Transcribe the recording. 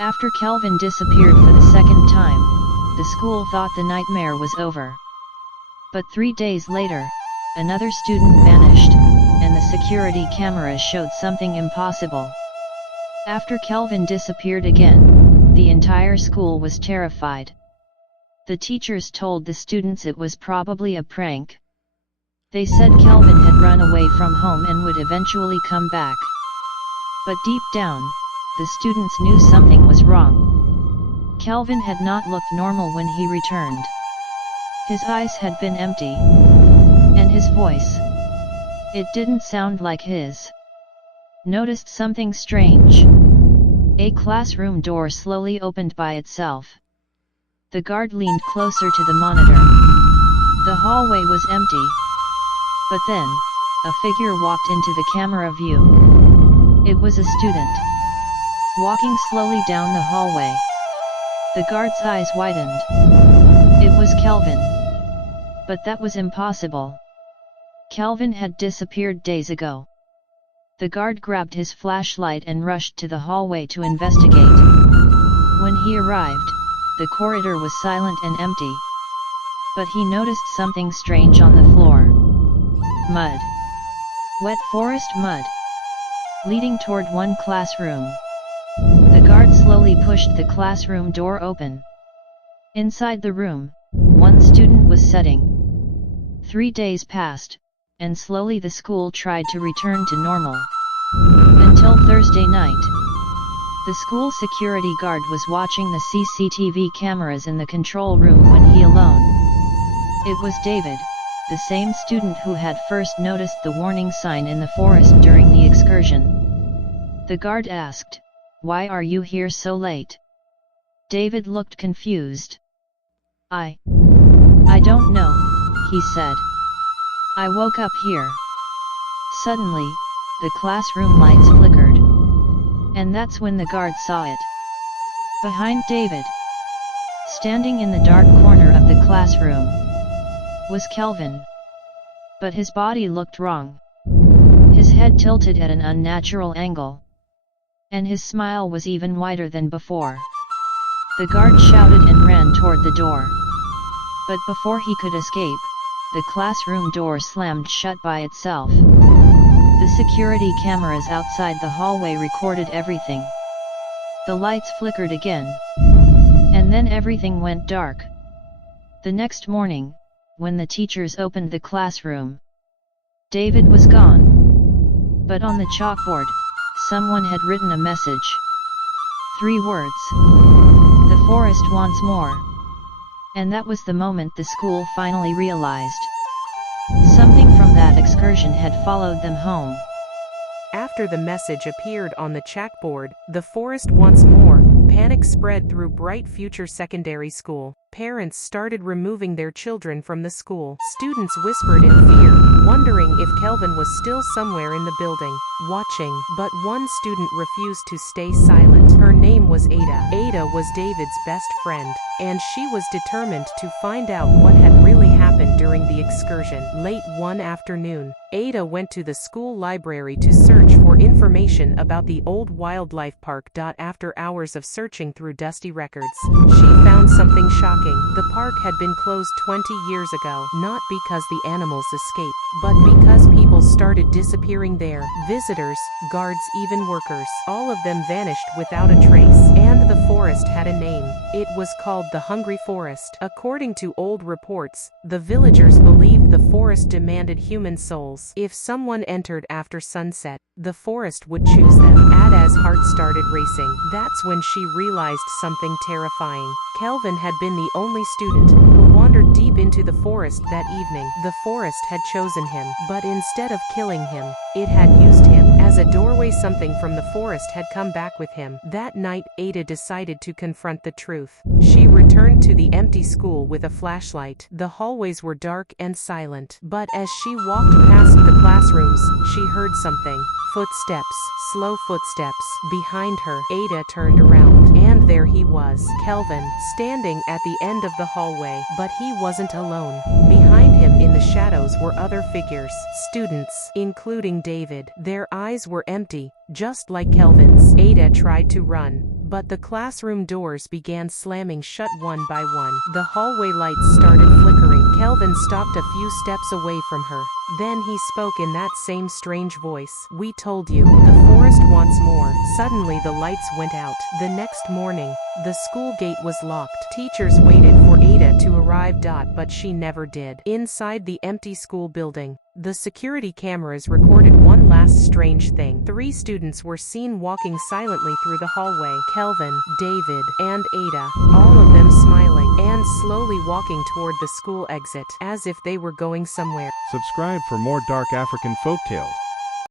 After Kelvin disappeared for the second time, the school thought the nightmare was over. But 3 days later, another student vanished, and the security cameras showed something impossible. After Kelvin disappeared again, the entire school was terrified. The teachers told the students it was probably a prank. They said Kelvin had run away from home and would eventually come back. But deep down, the students knew something was wrong. Kelvin had not looked normal when he returned. His eyes had been empty. And his voice, it didn't sound like his. Noticed something strange. A classroom door slowly opened by itself. The guard leaned closer to the monitor. The hallway was empty. But then, a figure walked into the camera view. It was a student, walking slowly down the hallway. The guard's eyes widened. It was Kelvin. But that was impossible. Kelvin had disappeared days ago. The guard grabbed his flashlight and rushed to the hallway to investigate. When he arrived, the corridor was silent and empty. But he noticed something strange on the floor. Mud. Wet forest mud. Leading toward one classroom. The guard slowly pushed the classroom door open. Inside the room, one student was sitting. 3 days passed, and slowly the school tried to return to normal. Until Thursday night. The school security guard was watching the CCTV cameras in the control room when he alone. It was David, the same student who had first noticed the warning sign in the forest during the excursion. The guard asked, "Why are you here so late?" David looked confused. I don't know," he said. "I woke up here." Suddenly, the classroom lights flickered. And that's when the guard saw it. Behind David, standing in the dark corner of the classroom, was Kelvin. But his body looked wrong. His head tilted at an unnatural angle. And his smile was even wider than before. The guard shouted and ran toward the door. But before he could escape, the classroom door slammed shut by itself. The security cameras outside the hallway recorded everything. The lights flickered again. And then everything went dark. The next morning, when the teachers opened the classroom, David was gone. But on the chalkboard, someone had written a message. 3 words. The forest wants more. And that was the moment the school finally realized. Something from that excursion had followed them home. After the message appeared on the chalkboard, "The forest wants more," panic spread through Bright Future Secondary School. Parents started removing their children from the school. Students whispered in fear, wondering if Kelvin was still somewhere in the building, watching. But one student refused to stay silent. Her name was Ada. Ada was David's best friend, and she was determined to find out what had really happened during the excursion. Late one afternoon, Ada went to the school library to search for information about the old wildlife park. After hours of searching through dusty records, she found something shocking. The park had been closed 20 years ago, not because the animals escaped, but because people started disappearing there. Visitors, guards, even workers, all of them vanished without a trace. And the forest had a name. It was called the Hungry Forest. According to old reports, the villagers believed the forest demanded human souls. If someone entered after sunset, the forest would choose them. Ada's heart started racing. That's when she realized something terrifying. Kelvin had been the only student who wandered deep into the forest that evening. The forest had chosen him, but instead of killing him, it had used him as a doorway. Something from the forest had come back with him. That night, Ada decided to confront the truth. She returned to the empty school with a flashlight. The hallways were dark and silent, but as she walked past the classrooms, she heard something. Footsteps, slow footsteps. Behind her, Ada turned around, and there he was, Kelvin, standing at the end of the hallway. But he wasn't alone. Behind him in the shadows were other figures, students, including David. Their eyes were empty, just like Kelvin's. Ada tried to run, But the classroom doors began slamming shut one by one. The hallway lights started flickering. Kelvin stopped a few steps away from her. Then he spoke in that same strange voice. "We told you, the forest wants more." Suddenly the lights went out. The next morning, the school gate was locked. Teachers waited for Ada to arrive, but she never did. Inside the empty school building, the security cameras recorded one last strange thing. 3 students were seen walking silently through the hallway. Kelvin, David, and Ada, all of them smiling, and slowly walking toward the school exit, as if they were going somewhere. Subscribe for more dark African folktales.